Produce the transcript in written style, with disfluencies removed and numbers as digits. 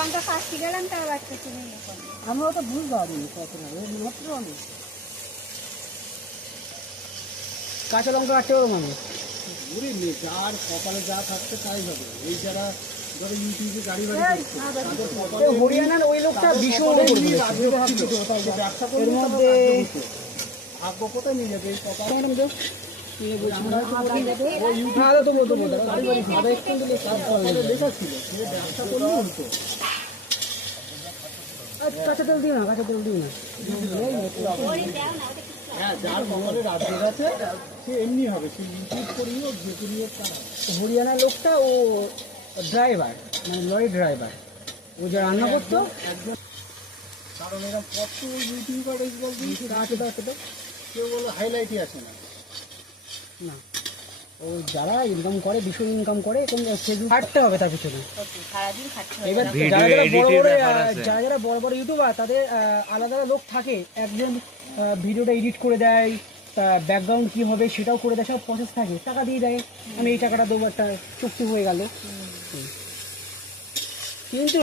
লঙ্কা কাটতে গেলাম তার বাচ্চা ছেলে আমরা তো বুঝতে পারিনি কত না মাত্র অনেক কাঁচা লঙ্কা কাটতে পারবো মানুষ যার কপালে যা থাকছে তাই হবে। এই যারা ধরো ইউটিউবে গাড়ি বাড়ি হরিয়ানার ওই লোকটা ভীষণ এর মধ্যে ভাগ্য কোথায় নিয়ে যাবে এই কপাল কাঁচা তেল দিও না, কাঁচা তেল দিও না। হ্যাঁ, যার কপালে রাজ্য আছে সে এমনি হবে, সে ইউটিউব করিও যে করিও। হরিয়ানার লোকটা ও ড্রাইভার, মানে লরি ড্রাইভার, ও যা রান্না করতো একদম। কারণ এরা কত ইউটিউবার কেউ বলো হাইলাইটই আসে না। না, ও যারা ইনকাম করে ভীষণ ইনকাম করে, খাটতে হবে তার পিছনে এবার। যারা বড় বড় ইউটিউবার তাদের আলাদা লোক থাকে, একজন ভিডিওটা এডিট করে দেয়, ব্যাকগ্রাউন্ড কি হবে সেটাও করে দেয়, সব প্রসেস থাকে, টাকা দিয়ে দেয়, আমি এই টাকাটা দেবো, একটা চুক্তি হয়ে গেল। কিন্তু